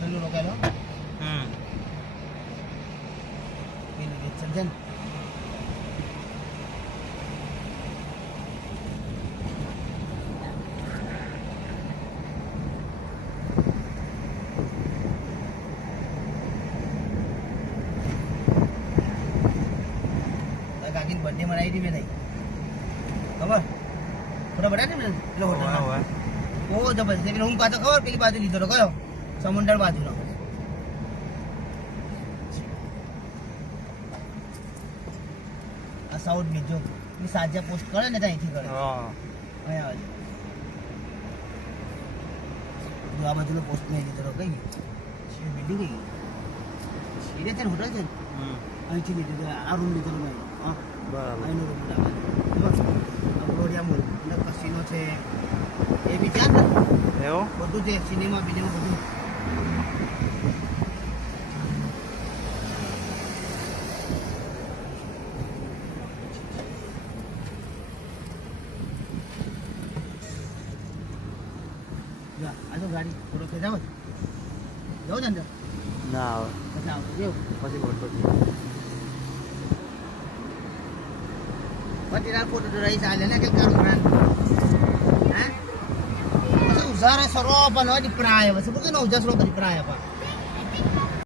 hotel રોકાયેલો સમજન કાકીની birthday મનાવી હતી મેં નહીં ખબર પૂરા બધા ને પેલો હોટલમાં ઓ જબરજસ્ત એટલે હું પાછો ખબર પેલી બાજુ લીધો કયો સમુંદર બાજુનો આ સાઉથ બીચ જો એ સાજા પોસ્ટ કરે ને ત્યાંથી કરે અહીંયા આવે જો આ બાજુનો પોસ્ટ મેં લીધો કઈ બિલ્ડિંગ કઈ સીધે છે ને હોટલ છે ને અહીંથી લીધું આ રૂમ લીધો મેં હા બરાબર અહીંનો રૂમ રોડિયા મોલ એટલે કસીનો છે એ બી છે ને એવું બધું છે સિનેમા બિનેમા બધું આ તો ગાડી થોડો કે જાવ ને અંદર ના આવે પછી આવું કેવું પછી ફોટો પછી ના ફોટો તો રહી ચાલે ને કે કામ કરવાનું હે પછી ઉઝારા સરો પણ હોય પ્રાય પછી બધું ઉજાસરો કરી પ્રાય પણ